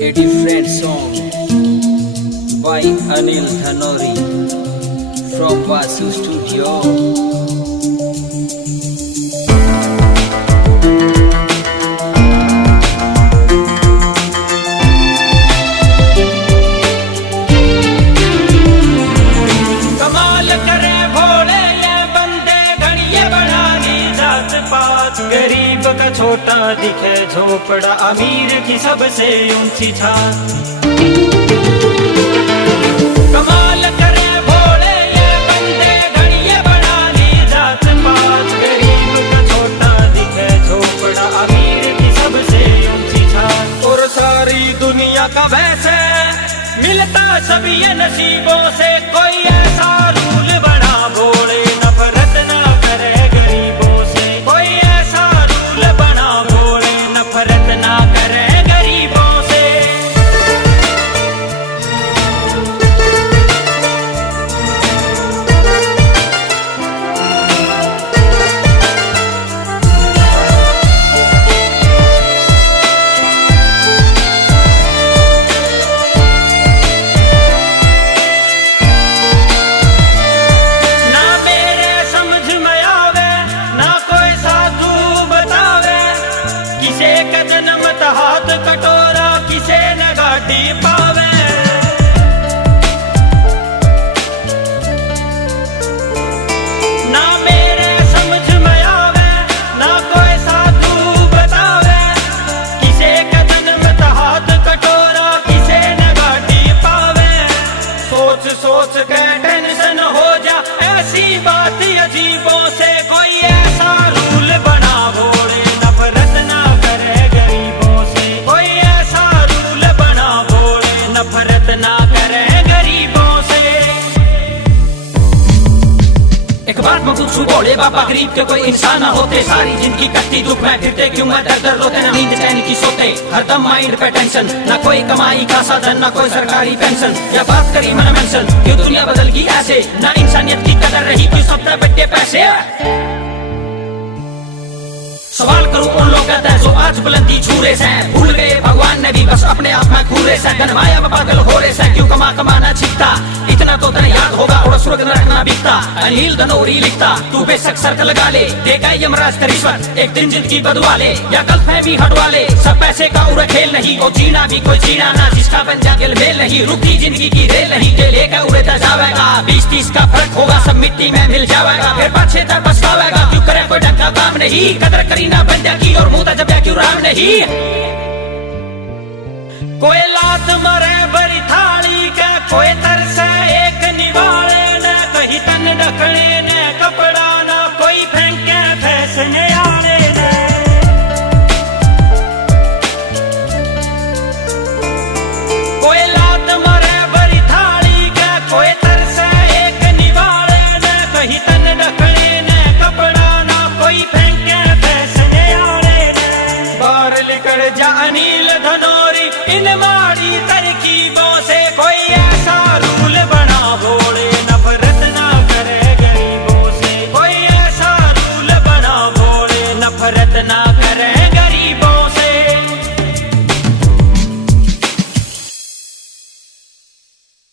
A different song by Anil Dhanori from Vasu Studio. गरीब का छोटा दिखे झोपड़ा, अमीर की सबसे ऊंची छात। कमाल करे भोले ये बंदे, घड़िये बना ली जात पात। गरीब का छोटा दिखे झोपड़ा, अमीर की सबसे ऊंची छात। और सारी दुनिया का वैसे मिलता सभी ये नसीबों से, कोई ऐसा रूल बना भोले नफरत ना करे गरीबों से। कोई ऐसा रूल बना भोले नफरत ना करे गरीबों से। ना मेरे समझ में आवे, ना कोई साधु बतावे, किसे का जन्मत हाथ कटोरा, किसे न गाड़ी पावे। ना मेरे समझ में आवे, ना कोई साधु बतावे, किसे का जन्मत हाथ कटोरा, किसे न गाड़ी पावे। सोच सोच के टेंशन हो जा, ऐसी बात अजीबों से। कोई ऐसा रूल बना भोले नफरत ना करे गरीबों से। कोई ऐसा रूल बना भोले नफरत ना करे गरीबों से। एक बात मैं पूछूं भोले बाबा, गरीब के कोई इंसान ना होते? सारी जिंदगी कटती दुख में फिरते, क्यों मैं दर दर रोते? ना नींद चैन की सोते, हरदम माइंड पे टेंशन। ना कोई कमाई का साधन, ना कोई सरकारी पेंशन। या बात करी मैंने मेंशन, क्यों दुनिया बदल गई ऐसे? ना इंसानियत की कदर रही, क्यों सबसे बड़े पैसे? सवाल करूं उन लोग कहते हैं जो आज बुलंदी छूरे से। भूल गए भगवान ने भी बस अपने आप में घूरे से। गनमाया में पागल हो रहे से, क्यों कमाना छिपता? इतना तो तने याद होगा और स्वर्ग न रखना बिकता। अनिल धनोरी लिखता, तू बेशक सर्क लगा ले, देगा यमराज का रिश्वत, एक दिन जिंदगी बदवा ले। या गलतफहमी हटवा ले, सब पैसे का उड़ा खेल नहीं। और जीना भी कोई जीना ना, जिसका बन जा दिल मेल नहीं। रुकती जिंदगी की रेल नहीं, के लेकर उड़ता जाएगा। 20-30 का फर्क होगा, सब मिट्टी में मिल जाएगा। फिर पीछे तक पछतावेगा, क्यों करे कोई ढंग का काम नहीं। कदर करी ना बंदा की, और मुंह जब क्यों राम नहीं। कोई लात मरे बड़ी थाली का, कोई तरसे एक निवाले न, कहीं तन ढकने